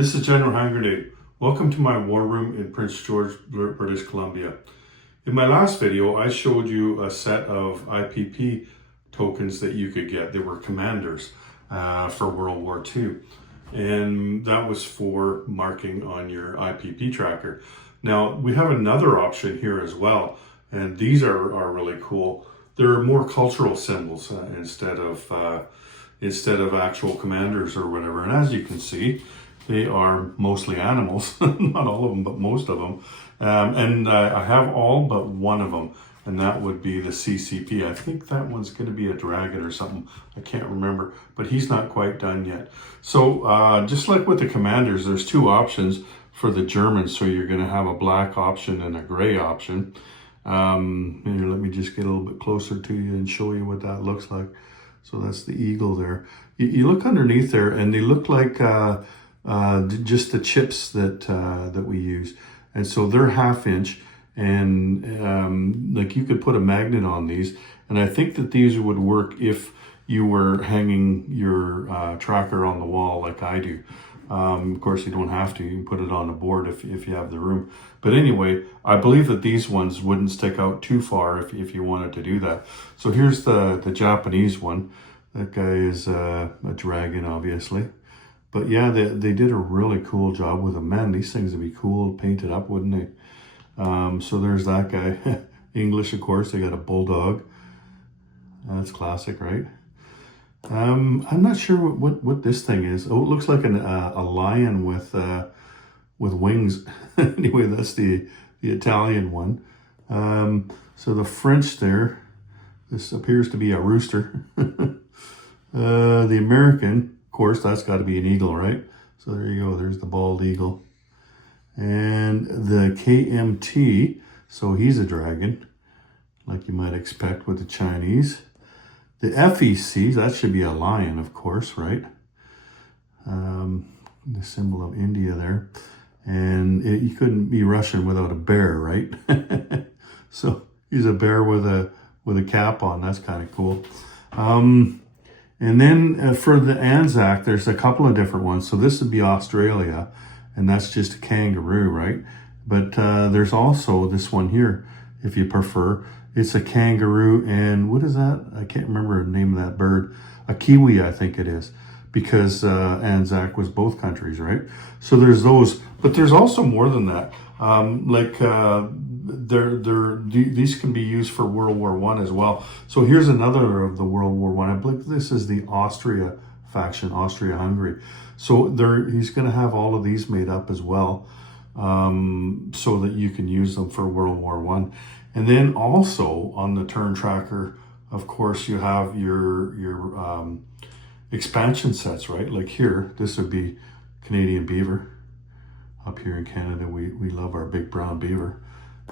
This is General Hand Grenade. Welcome to my war room in Prince George, British Columbia. In my last video, I showed you a set of IPP tokens that you could get. They were commanders for World War II. And that was for marking on your IPP tracker. Now, we have another option here as well. And these are really cool. They're more cultural symbols instead of actual commanders or whatever. And as you can see, they are mostly animals, not all of them, but most of them. I have all but one of them, and that would be the CCP. I think that one's going to be a dragon or something. I can't remember, but he's not quite done yet. So just like with the commanders, there's two options for the Germans. So you're going to have a black option and a gray option. Here, let me just get a little bit closer to you and show you what that looks like. So that's the eagle there. You look underneath there, and they look like just the chips that we use, and so they're 1/2 inch, and like you could put a magnet on these, and I think that these would work if you were hanging your tracker on the wall like I do. Of course, you don't have to. You can put it on a board if you have the room. But anyway, I believe that these ones wouldn't stick out too far if you wanted to do that. So here's the Japanese one. That guy is a dragon, obviously. But yeah, they did a really cool job with them. Man, these things would be cool painted up, wouldn't they? So there's that guy. English, of course. They got a bulldog. That's classic, right? I'm not sure what this thing is. Oh, it looks like a lion with wings. Anyway, that's the Italian one. So the French there, this appears to be a rooster. The American, of course, that's got to be an eagle, right? So there you go. There's the bald eagle. And the KMT, so he's a dragon, like you might expect with the Chinese. The FEC, that should be a lion, of course, right? The symbol of India there. And you couldn't be Russian without a bear, right? So he's a bear with a cap on. That's kind of cool. And then for the Anzac, there's a couple of different ones. So this would be Australia, and that's just a kangaroo, right? But there's also this one here, if you prefer. It's a kangaroo, and what is that? I can't remember the name of that bird. A kiwi, I think it is, because Anzac was both countries, right? So there's those, but there's also more than that. These can be used for World War I as well. So here's another of the World War I. I believe this is the Austria faction, Austria-Hungary. So he's going to have all of these made up as well, so that you can use them for World War I. And then also on the turn tracker, of course, you have your expansion sets, right? Like here, this would be Canadian beaver. Up here in Canada, we love our big brown beaver.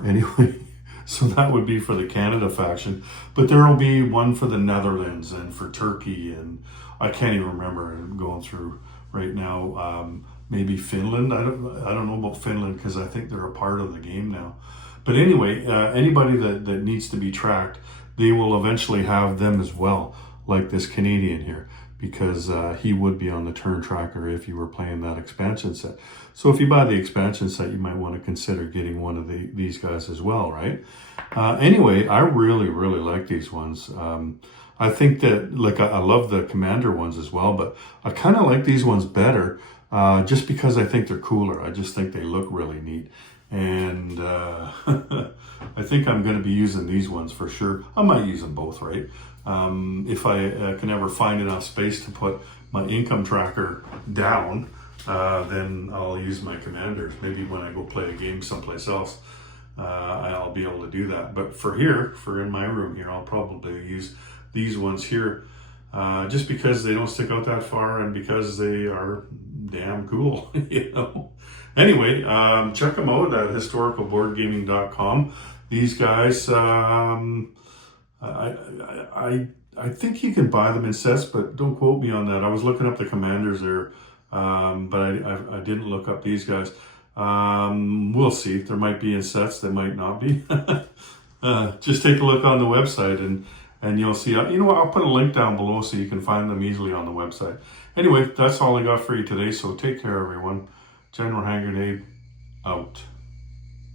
Anyway, so that would be for the Canada faction. But there will be one for the Netherlands and for Turkey, and I can't even remember. I'm going through right now. Maybe Finland. I don't know about Finland because I think they're a part of the game now. But anyway, anybody that needs to be tracked, they will eventually have them as well, like this Canadian here, because he would be on the turn tracker if you were playing that expansion set. So if you buy the expansion set, you might want to consider getting one of these guys as well, right? Anyway, I really, really like these ones. I think that, like, I love the commander ones as well, but I kind of like these ones better just because I think they're cooler. I just think they look really neat. And I think I'm going to be using these ones for sure. I might use them both, right? If I can ever find enough space to put my income tracker down, then I'll use my commanders. Maybe when I go play a game someplace else, I'll be able to do that. But for in my room here, I'll probably use these ones here, just because they don't stick out that far and because they are damn cool, you know. Anyway, check them out at historicalboardgaming.com. These guys, I think you can buy them in sets, but don't quote me on that. I was looking up the commanders there, but I didn't look up these guys. We'll see. There might be in sets, there might not be. Just take a look on the website And you'll see, you know what, I'll put a link down below so you can find them easily on the website. Anyway, that's all I got for you today. So take care, everyone. General Hand Grenade out.